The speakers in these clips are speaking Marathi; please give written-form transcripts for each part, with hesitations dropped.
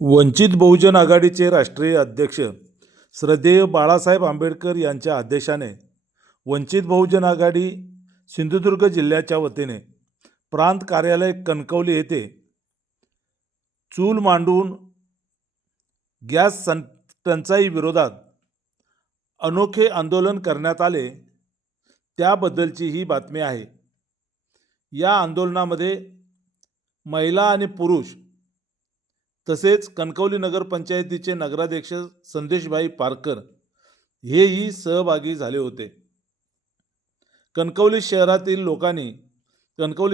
वंचित बहुजन आघाडीचे राष्ट्रीय अध्यक्ष श्रद्धेय बाळासाहेब आंबेडकर यांच्या आदेशाने वंचित बहुजन आघाडी सिंधुदुर्ग जिल्ह्याच्या वतीने प्रांत कार्यालय कणकवली येथे चूल मांडून गॅस टंचाई विरोधात अनोखे आंदोलन करण्यात आले, त्याबद्दलची ही बातमी आहे। या आंदोलनामध्ये महिला आणि पुरुष तसेच कणकवली नगरपंचायतीचे नगराध्यक्ष संदेशभाई पारकर हेही सहभागी झाले होते। कणकवली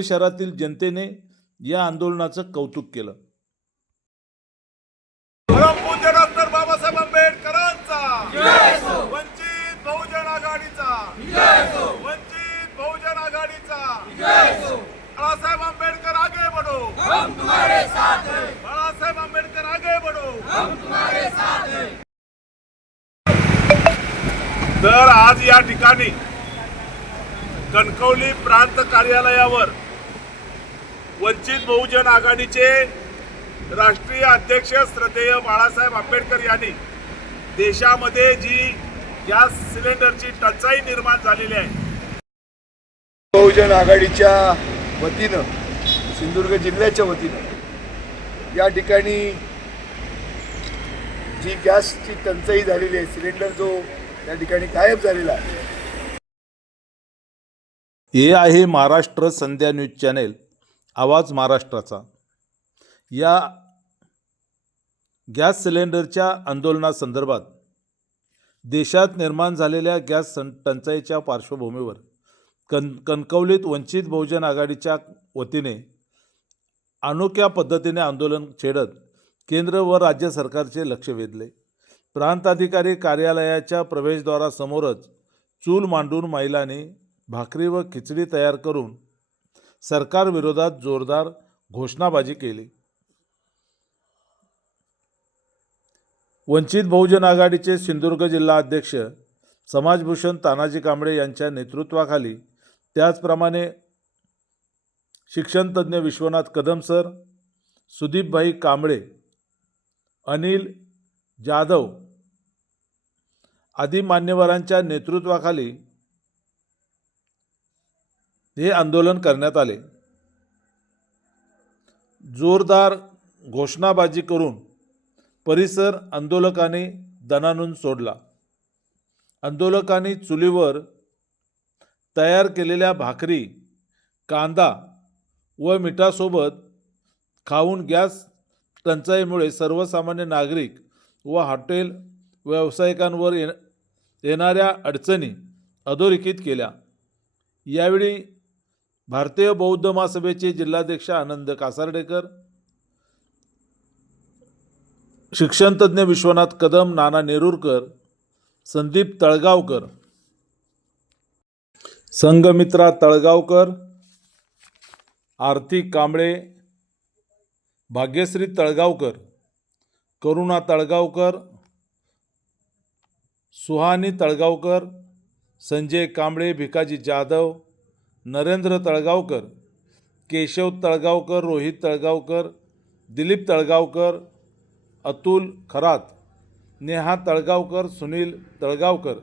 शहरातील जनतेने या आंदोलनाचं कौतुक केलं। परमपूज्य डॉक्टर बाबासाहेब आंबेडकरांचा जय हो, वंचित बहुजन आघाडीचा जय हो, वंचित बहुजन आघाडीचा जय हो। बाळासाहेब आंबेडकर आगे बढ़ो, हम तुम्हारे साथ हैं। बाळासाहेब आंबेडकर आगे बढ़ो, हम तुम्हारे साथ हैं। तर आज या ठिकाणी कणकवली प्रांत कार्यालयावर वंचित बहुजन आघाडीचे राष्ट्रीय अध्यक्ष श्रद्धेय बाळासाहेब आंबेडकर यांनी देशामध्ये जी गॅस सिलेंडरची टंचाई निर्माण झालेली आहे, बहुजन आघाडीच्या वतीनं सिंधुदुर्ग जिल्ह्याच्या वतीनं या ठिकाणी जी गॅसची टंचाई झालेली आहे, सिलेंडर जो या ठिकाणी गायब झालेला आहे। हे आहे महाराष्ट्र संध्या न्यूज चॅनेल, आवाज महाराष्ट्राचा। या गॅस सिलेंडरच्या आंदोलनासंदर्भात देशात निर्माण झालेल्या गॅस टंचाईच्या पार्श्वभूमीवर कणकवलीत वंचित बहुजन आघाडीच्या वतीने अनोख्या पद्धतीने आंदोलन छेडत केंद्र व राज्य सरकारचे लक्ष वेधले। प्रांताधिकारी कार्यालयाच्या प्रवेशद्वारासमोरच चूल मांडून महिलांनी भाकरी व खिचडी तयार करून सरकारविरोधात जोरदार घोषणाबाजी केली। वंचित बहुजन आघाडीचे सिंधुदुर्ग जिल्हा अध्यक्ष समाजभूषण तानाजी कांबळे यांच्या नेतृत्वाखाली, त्याचप्रमाणे शिक्षणतज्ञ विश्वनाथ कदम सर, सुदीपभाई कांबळे, अनिल जाधव आदी मान्यवरांच्या नेतृत्वाखाली हे आंदोलन करण्यात आले। जोरदार घोषणाबाजी करून परिसर आंदोलकांनी दणाणून सोडला। आंदोलकांनी चुलीवर तयार केलेल्या भाकरी, कांदा व मिठासोबत खाऊन गॅस टंचाईमुळे सर्वसामान्य नागरिक व हॉटेल व्यावसायिकांवर येणाऱ्या अडचणी अधोरेखित केल्या। यावेळी भारतीय बौद्ध महासभेचे जिल्हाध्यक्ष आनंद कासार्डेकर, शिक्षणतज्ञ विश्वनाथ कदम, नाना नेरुरकर, संदीप तळगावकर, संघमित्रा तळगावकर, आरती कांबळे, भाग्यश्री तळगावकर, करुणा तळगावकर, सुहानी तळगावकर, संजय कांबळे, भिकाजी जाधव, नरेंद्र तळगावकर, केशव तळगावकर, रोहित तळगावकर, दिलीप तळगावकर, अतुल खरात, नेहा तळगावकर, सुनील तळगावकर,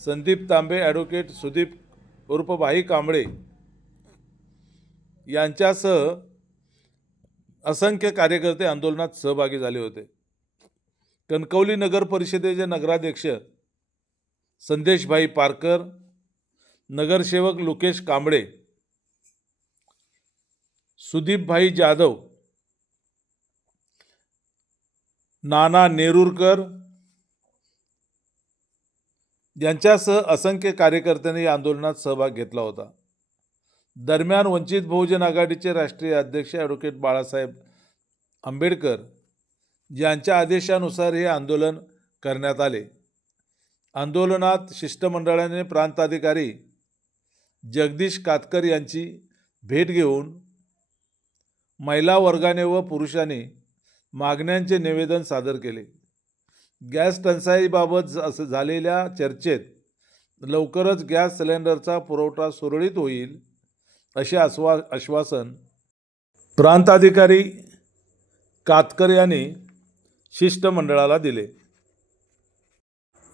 संदीप तांबे, ॲडव्होकेट सुदीप उर्फ भाई कांबळे यांच्यासह असंख्य कार्यकर्ते आंदोलनात सहभागी झाले होते। कणकवली नगर परिषदेचे नगराध्यक्ष संदेशभाई पारकर, नगरसेवक लोकेश कांबळे, सुदीपभाई जाधव, नाना नेरुरकर यांच्यासह असंख्य कार्यकर्त्यांनी या आंदोलनात सहभाग घेतला होता। दरम्यान वंचित बहुजन आघाडीचे राष्ट्रीय अध्यक्ष ॲडव्होकेट बाळासाहेब आंबेडकर यांच्या आदेशानुसार हे आंदोलन करण्यात आले। आंदोलनात शिष्टमंडळाने प्रांताधिकारी जगदीश कातकर यांची भेट घेऊन महिला वर्गाने व पुरुषांनी मागण्यांचे निवेदन सादर केले। गॅस टंचाईबाबत झालेल्या चर्चेत लवकरच गॅस सिलेंडरचा पुरवठा सुरळीत होईल असे आश्वासन प्रांताधिकारी कातकर यांनी शिष्टमंडळाला दिले.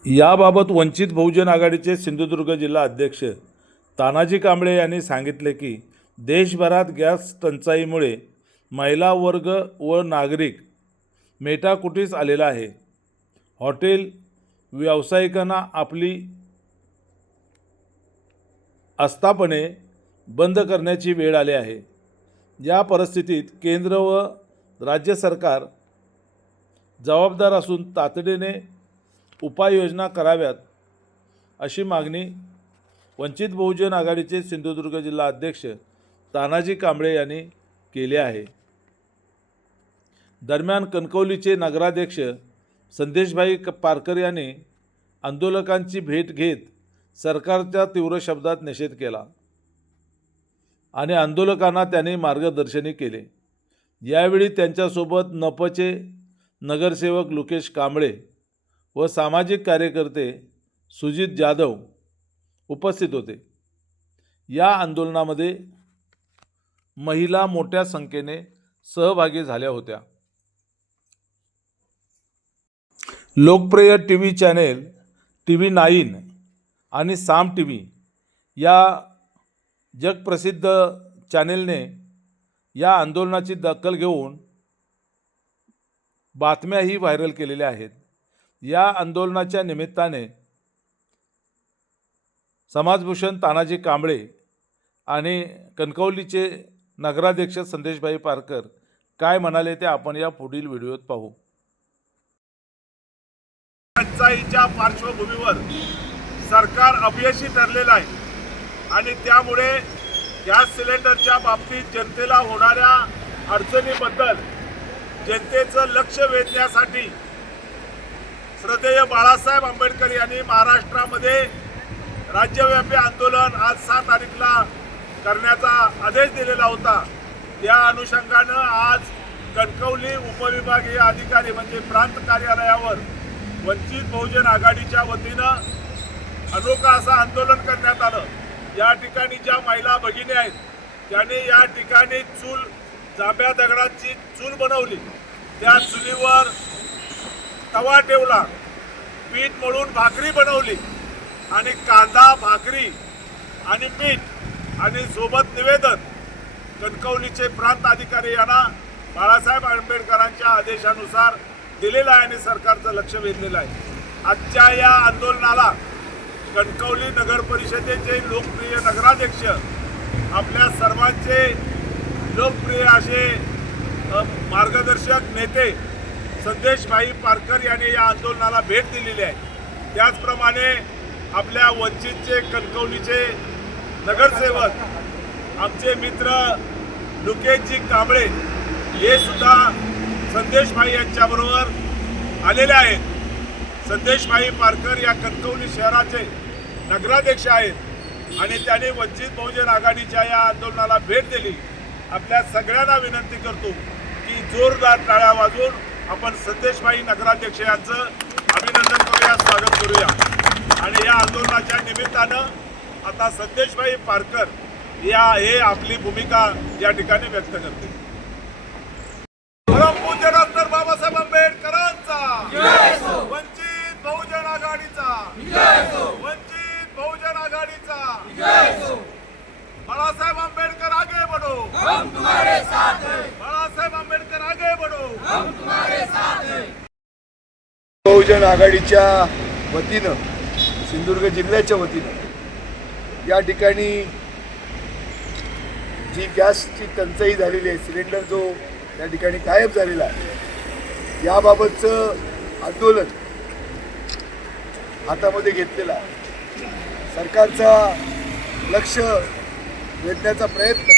याबाबत वंचित बहुजन आघाडीचे सिंधुदुर्ग जिल्हा अध्यक्ष तानाजी कांबळे यांनी सांगितले की देशभरात गॅस टंचाईमुळे महिला वर्ग व नागरिक मेटाकुटीस आलेला आहे. हॉटेल व्यावसायिकांना आपली आस्थापने बंद करण्याची वेळ आली आहे. या परिस्थितीत केंद्र व राज्य सरकार जबाबदार असून तातडीने उपाययोजना कराव्यात अशी मागणी वंचित बहुजन आघाडीचे सिंधुदुर्ग जिल्हा अध्यक्ष तानाजी कांबळे यांनी केली आहे. दरम्यान कणकवलीचे नगराध्यक्ष संदेशभाई पारकर यांनी आंदोलकांची भेट घेत सरकारचा तीव्र शब्दात निषेध केला आणि आंदोलकांना त्यांनी मार्गदर्शनही केले. यावेळी त्यांच्यासोबत नपचे नगरसेवक लोकेश कांबळे व सामाजिक कार्यकर्ते सुजित जाधव उपस्थित होते. या आंदोलनामध्ये महिला मोठ्या संख्येने सहभागी झाल्या होत्या. लोकप्रिय टीव्ही चॅनेल TV9 आणि साम TV या जगप्रसिद्ध चॅनेलने या आंदोलनाची दखल घेऊन बातम्याही व्हायरल केलेल्या आहेत. या आंदोलनाच्या निमित्ताने समाजभूषण तानाजी कांबळे आणि कणकवलीचे नगराध्यक्ष संदेशभाई पारकर काय म्हणाले ते आपण या पुढील व्हिडिओत पाहू. टंचाईच्या पार्श्वभूमीवर सरकार अपयशी ठरलेलं आहे आणि त्यामुळे गॅस सिलेंडरच्या बाबतीत जनतेला होणाऱ्या अडचणीबद्दल जनतेचं लक्ष वेधण्यासाठी श्रद्धेय बाळासाहेब आंबेडकर यांनी महाराष्ट्रामध्ये राज्यव्यापी आंदोलन आज 6 तारीखला करण्याचा आदेश दिलेला होता. त्या अनुषंगानं आज कणकवली उपविभागीय अधिकारी म्हणजे प्रांत कार्यालयावर वंचित बहुजन आघाडीच्या वतीनं अनोखं असं आंदोलन करण्यात आलं. या ठिकाणी ज्या महिला भगिनी आहेत त्यांनी या ठिकाणी जांभ्या दगडाची चूल बनवली. त्या चुलीवर तवा ठेवला, पीठ मळून भाकरी बनवली आणि कांदा भाकरी आणि मीठ आणि सोबत निवेदन कणकवलीचे प्रांत अधिकारी यांना बाळासाहेब आंबेडकरांच्या आदेशानुसार दिलेलं आहे आणि सरकारचं लक्ष वेधलेलं आहे. आजच्या या आंदोलनाला कणकवली नगर परिषदेचे लोकप्रिय नगराध्यक्ष आपल्या सर्वांचे लोकप्रिय असे मार्गदर्शक नेते संदेशभाई पारकर यांनी या आंदोलनाला भेट दिलेली आहे. त्याचप्रमाणे आपल्या वंचितचे कणकवलीचे नगरसेवक आमचे मित्र लोकेशजी कांबळे हे सुद्धा संदेशभाई यांच्याबरोबर आलेले आहेत. संदेशभाई पारकर या कणकवली शहराचे नगराध्यक्ष आहेत आणि त्यांनी वंचित बहुजन आघाडीच्या या आंदोलनाला भेट दिली. आपल्या सगळ्यांना विनंती करतो की जोरदार टाळ्या वाजवून आपण संदेशभाई नगराध्यक्ष यांचं अभिनंदन करूया, स्वागत करूया. आणि या आंदोलनाच्या निमित्तानं आता संदेशभाई पारकर हे आपली भूमिका या ठिकाणी व्यक्त करते. परमपूज्य डॉक्टर बाबासाहेब आंबेडकरांचा, वंचित बहुजन आघाडीचा, वंचित बहुजन आघाडीचा. बाळासाहेब आंबेडकर आगे बढ़ो, हम तुम्हारे साथ हैं. बाळासाहेब आंबेडकर आगे बढ़ो, हम तुम्हारे साथ हैं. बहुजन आघाडीच्या वतीनं सिंधुदुर्ग जिल्ह्याच्या वतीनं या ठिकाणी जी गॅसची टंचाई झालेली आहे, सिलेंडर जो त्या ठिकाणी गायब झालेला आहे, याबाबतचं आंदोलन हातामध्ये घेतलेला आहे. सरकारचा लक्ष वेधण्याचा प्रयत्न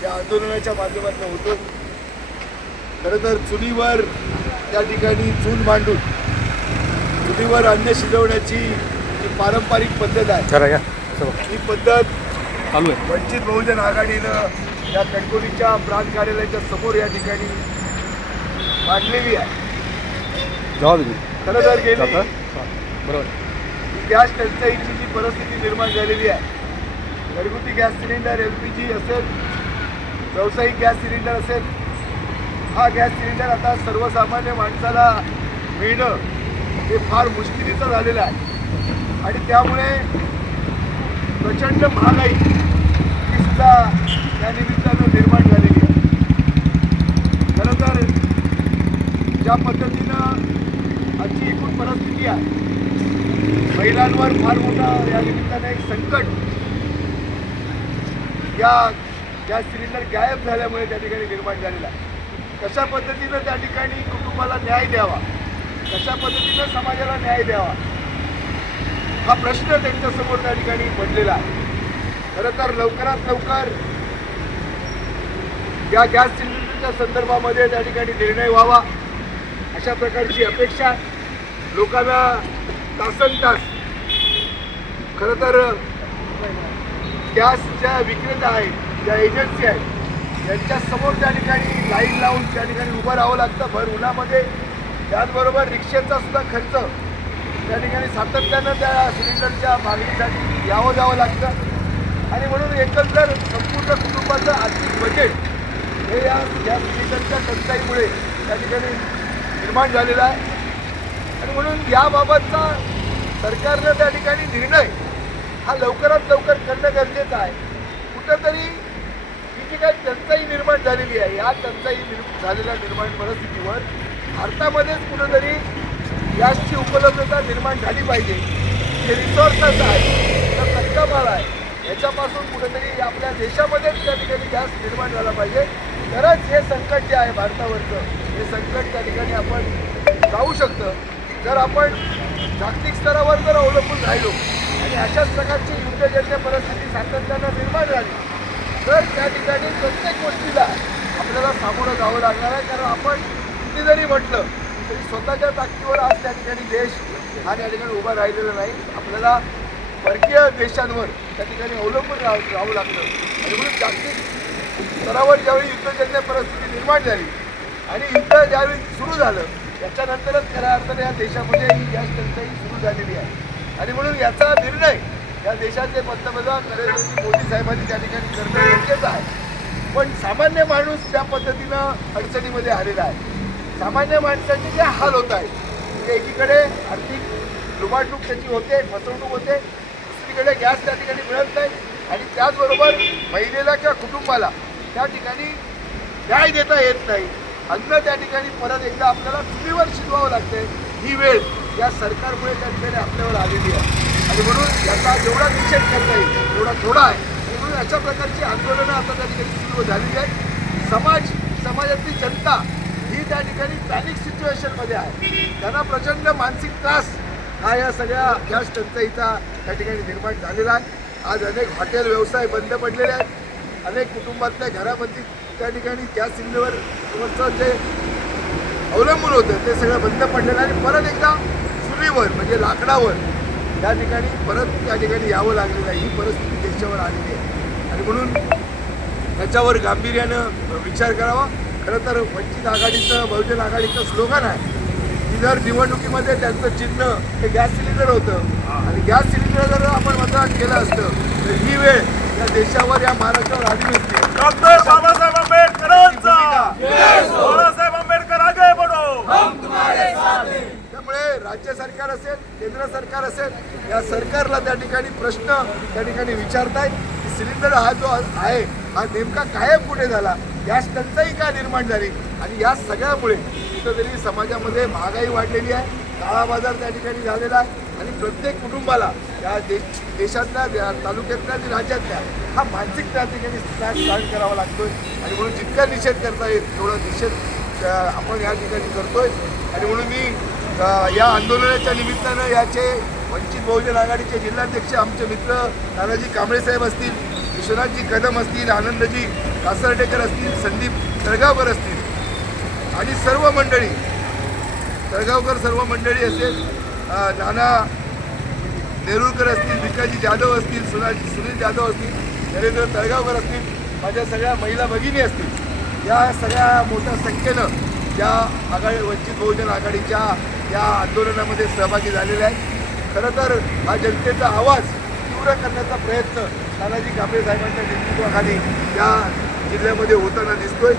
त्या आंदोलनाच्या माध्यमातून होतो. खरं तर चुलीवर त्या ठिकाणी चूल मांडून चुलीवर अन्न शिजवण्याची जी पारंपरिक पद्धत आहे, ही पद्धत चालू आहे. वंचित बहुजन आघाडीनं या कणकवलीच्या प्रांत कार्यालयाच्या समोर या ठिकाणी मांडलेली आहे. खरं तर गेली गॅस टंचाईची जी परिस्थिती निर्माण झालेली आहे, घरगुती गॅस सिलेंडर LPG असेल, व्यावसायिक गॅस सिलेंडर असेल, हा गॅस सिलेंडर आता सर्वसामान्य माणसाला मिळणं हे फार मुश्किलीचं झालेलं आहे आणि त्यामुळे प्रचंड महागाई ही सुद्धा या निमित्तानं निर्माण झालेली आहे. खरं तर ज्या पद्धतीनं आजची एकूण परिस्थिती आहे, महिलांवर फार मोठा या निमित्तानं एक संकट या गॅस सिलेंडर गायब झाल्यामुळे त्या ठिकाणी निर्माण झालेला आहे. कशा पद्धतीनं त्या ठिकाणी कुटुंबाला न्याय द्यावा, कशा पद्धतीनं समाजाला न्याय द्यावा, हा प्रश्न त्यांच्यासमोर त्या ठिकाणी पडलेला आहे. खरं तर लवकरात लवकर या गॅस सिलेंडरच्या संदर्भामध्ये त्या ठिकाणी निर्णय व्हावा अशा प्रकारची अपेक्षा लोकांना तासनतास. खरं तर गॅसच्या विक्रेता आहेत, ज्या एजन्सी आहेत, यांच्यासमोर त्या ठिकाणी लाईन लावून त्या ठिकाणी उभं राहावं लागतं भर उन्हामध्ये. त्याचबरोबर रिक्षेचा सुद्धा खर्च त्या ठिकाणी सातत्यानं त्या सिलेंडरच्या मागणीसाठी यावं जावं लागतं आणि म्हणून एकंदर संपूर्ण कुटुंबाचं आर्थिक बजेट हे या गॅस सिलेंडरच्या टंचाईमुळे त्या ठिकाणी निर्माण झालेलं आहे आणि म्हणून याबाबतचा सरकारनं त्या ठिकाणी निर्णय हा लवकरात लवकर करणं गरजेचं आहे. कुठंतरी ही जी काही टंचाई निर्माण झालेली आहे, या टंचाई झालेल्या निर्माण परिस्थितीवर भारतामध्येच कुठंतरी गॅसची उपलब्धता निर्माण झाली पाहिजे. जे रिसोर्सेस आहे, जो कच्चा माल आहे, याच्यापासून कुठंतरी आपल्या देशामध्येच त्या ठिकाणी गॅस निर्माण झाला पाहिजे. तरच हे संकट जे आहे भारतावरचं, हे संकट त्या ठिकाणी आपण जाऊ शकतं. जर आपण जागतिक स्तरावर जर अवलंबून राहिलो आणि अशाच प्रकारची युद्धजन्य परिस्थिती सातत्यानं निर्माण झाली तर त्या ठिकाणी प्रत्येक गोष्टीला आपल्याला सामोरं जावं लागणार आहे. कारण आपण किती जरी म्हटलं तरी स्वतःच्या ताकदीवर आज त्या ठिकाणी देश हा त्या ठिकाणी उभा राहिलेला नाही. आपल्याला परकीय देशांवर त्या ठिकाणी अवलंबून राहावं लागतं आणि म्हणून जागतिक स्तरावर ज्यावेळी युद्धजन्य परिस्थिती निर्माण झाली आणि युद्ध ज्यावेळी सुरू झालं त्याच्यानंतरच खऱ्या अर्थाने या देशामध्ये ही गॅस टंचाई सुरू झालेली आहे आणि म्हणून याचा निर्णय या देशाचे पंतप्रधान नरेंद्र मोदी साहेबांनी त्या ठिकाणी करणं गरजेचं आहे. पण सामान्य माणूस ज्या पद्धतीनं अडचणीमध्ये आलेला आहे, सामान्य माणसाचे जे हाल होत आहेत, म्हणजे एकीकडे आर्थिक लुबाडणूक त्याची होते, फसवणूक होते, दुसरीकडे गॅस त्या ठिकाणी मिळत नाही आणि त्याचबरोबर महिलेला किंवा कुटुंबाला त्या ठिकाणी न्याय देता येत नाही. अन्न त्या ठिकाणी परत एकदा आपल्याला चुलीवर शिजवावं लागते. ही वेळ या सरकारमुळे त्या ठिकाणी आपल्यावर आलेली आहे आणि म्हणून याचा जेवढा निषेध करता येईल तेवढा थोडा आहे आणि म्हणून अशा प्रकारची आंदोलनं आता त्या ठिकाणी सुरू झालेली आहेत. समाजातली जनता ही त्या ठिकाणी पॅनिक सिच्युएशनमध्ये आहे. त्यांना प्रचंड मानसिक त्रास हा या सगळ्या गॅस टंचाईचा त्या ठिकाणी निर्माण झालेला आहे. आज अनेक हॉटेल व्यवसाय बंद पडलेले आहेत. अनेक कुटुंबातल्या घरामध्ये त्या ठिकाणी गॅस सिलेंडरवरचं जे अवलंबून होतं ते सगळं बंद पडलेलं आहे आणि परत एकदा चुलीवर म्हणजे लाकडावर त्या ठिकाणी परत त्या ठिकाणी यावं लागलेलं आहे. ही परिस्थिती देशावर आलेली आहे आणि म्हणून त्याच्यावर गांभीर्यानं विचार करावा. खरं तर वंचित आघाडीचं बहुजन आघाडीचं स्लोगन आहे की जर निवडणुकीमध्ये त्यांचं चिन्ह हे गॅस सिलेंडर होतं आणि गॅस सिलेंडर जर आपण मतदान केलं असतं तर ही वेळ या देशावर या महाराष्ट्रावर आली नसती. डॉक्टर बाबासाहेब आंबेडकरांचा बाबासाहेब आंबेडकर आगे बढो. त्यामुळे राज्य सरकार असेल, केंद्र सरकार असेल, या सरकारला त्या ठिकाणी प्रश्न त्या ठिकाणी विचारतायत की सिलेंडर हा जो आहे हा नेमका कायम कुठे झाला, गॅस टंचाई का निर्माण झाली आणि या सगळ्यामुळे कुठंतरी समाजामध्ये महागाई वाढलेली आहे, काळा बाजार त्या ठिकाणी झालेला आहे आणि प्रत्येक कुटुंबाला या देशातल्या तालुक्यातल्या आणि राज्यातल्या हा मानसिक त्या ठिकाणी त्रास सहन करावा लागतोय आणि म्हणून जितका निषेध करता येईल तेवढा निषेध आपण या ठिकाणी करतोय आणि म्हणून मी या आंदोलनाच्या निमित्तानं याचे वंचित बहुजन आघाडीचे जिल्हाध्यक्ष आमचे मित्र नानाजी कांबळे साहेब असतील, विश्वनाथजी कदम असतील, आनंदजी कासर्डेकर असतील, संदीप तळगावकर असतील आणि सर्व मंडळी तळगावकर सर्व मंडळी असेल, नाना नेरुळकर असतील, भिकाजी जाधव असतील, सुनील जाधव असतील, नरेंद्र तळगावकर असतील, माझ्या सगळ्या महिला भगिनी असतील, या सगळ्या मोठ्या संख्येनं या वंचित बहुजन आघाडीच्या या आंदोलनामध्ये सहभागी झालेले आहेत. खरं तर हा जनतेचा आवाज तीव्र करण्याचा प्रयत्न नानाजी कांबळे साहेबांच्या नेतृत्वाखाली या जिल्ह्यामध्ये होताना दिसतोय.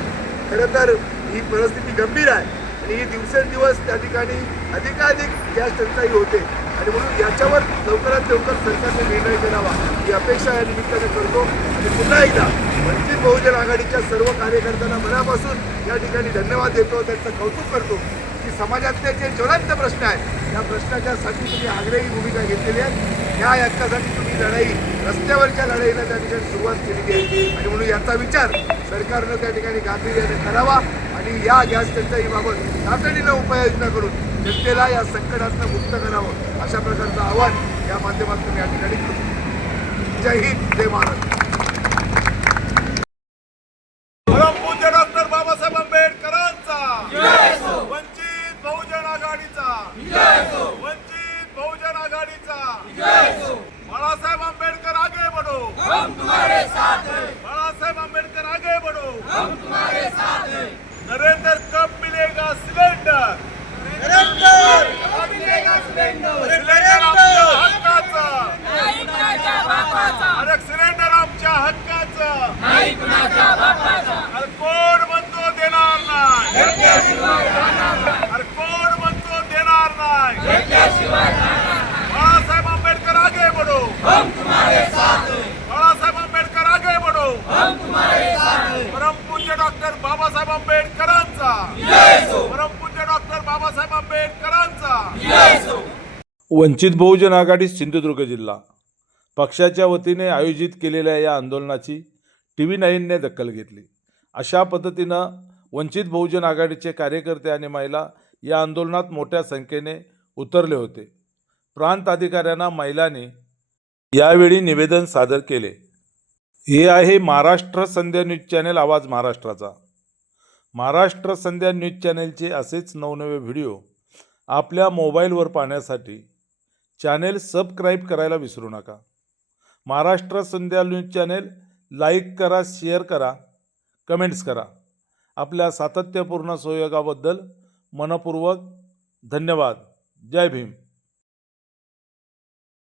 खरं तर ही परिस्थिती गंभीर आहे आणि ही दिवसेंदिवस त्या ठिकाणी अधिकाधिक गॅस टंचाई होते आणि म्हणून याच्यावर लवकरात लवकर सरकारने निर्णय करावा ही अपेक्षा या निमित्ताने करतो आणि पुन्हा एकदा वंचित बहुजन आघाडीच्या सर्व कार्यकर्त्यांना मनापासून या ठिकाणी धन्यवाद देतो, त्यांचं कौतुक करतो की समाजातले जे ज्वलंत प्रश्न आहेत त्या प्रश्नाच्यासाठी तुम्ही आग्रही भूमिका घेतलेली आहे. ह्या याच्यासाठी तुम्ही लढाई रस्त्यावरच्या लढाईला त्या ठिकाणी सुरुवात केलेली आहे आणि म्हणून याचा विचार सरकारनं त्या ठिकाणी गांभीर्याने करावा आणि या गॅस टंचाईबाबत तातडीनं उपाययोजना करून जनतेला या संकटातनं मुक्त करावं अशा प्रकारचं आवाहन या माध्यमातून या ठिकाणी करतो. जय हिंद, जय महाराष्ट्र. परमपूज्य डॉक्टर बाबासाहेब आंबेडकरांचा वंचित बहुजन आघाडीचा वंचित बहुजन आघाडीचा बाळासाहेब आंबेडकर आगे बढ़ो, बाळासाहेब आंबेडकर आगे बढ़ो. नरेंद्र कब मिलेगा सिलेंडर, सिलेंडर आमच्या हक्काचं, अरे सिलेंडर आमच्या हक्काचं. अरे कोण म्हणतो देणार नाही, अरे कोण म्हणतो देणार नाही. बाळासाहेब आंबेडकर आगे बढ़ो, बाळासाहेब आंबेडकर आगे बढ़ो. परमपूज्य डॉक्टर बाबासाहेब आंबेडकरांचा, परमपूज्य डॉक्टर बाबासाहेब आंबेडकरांचा. वंचित बहुजन आघाडी सिंधुदुर्ग जिल्हा पक्षाच्या वतीने आयोजित केलेल्या या आंदोलनाची TV9ने दखल घेतली. अशा पद्धतीनं वंचित बहुजन आघाडीचे कार्यकर्ते आणि महिला या आंदोलनात मोठ्या संख्येने उतरले होते. प्रांत अधिकाऱ्यांना महिलांनी यावेळी निवेदन सादर केले. हे आहे महाराष्ट्र संध्या न्यूज चॅनेल, आवाज महाराष्ट्राचा. महाराष्ट्र संध्या न्यूज चॅनेलचे असेच नवनवे व्हिडिओ आपल्या मोबाईलवर पाहण्यासाठी चॅनेल सबस्क्राईब करायला विसरू नका. महाराष्ट्र संध्या न्यूज चॅनेल लाईक करा, शेअर करा, कमेंट्स करा. आपल्या सातत्यपूर्ण सहयोगाबद्दल मनपूर्वक धन्यवाद. जय भीम.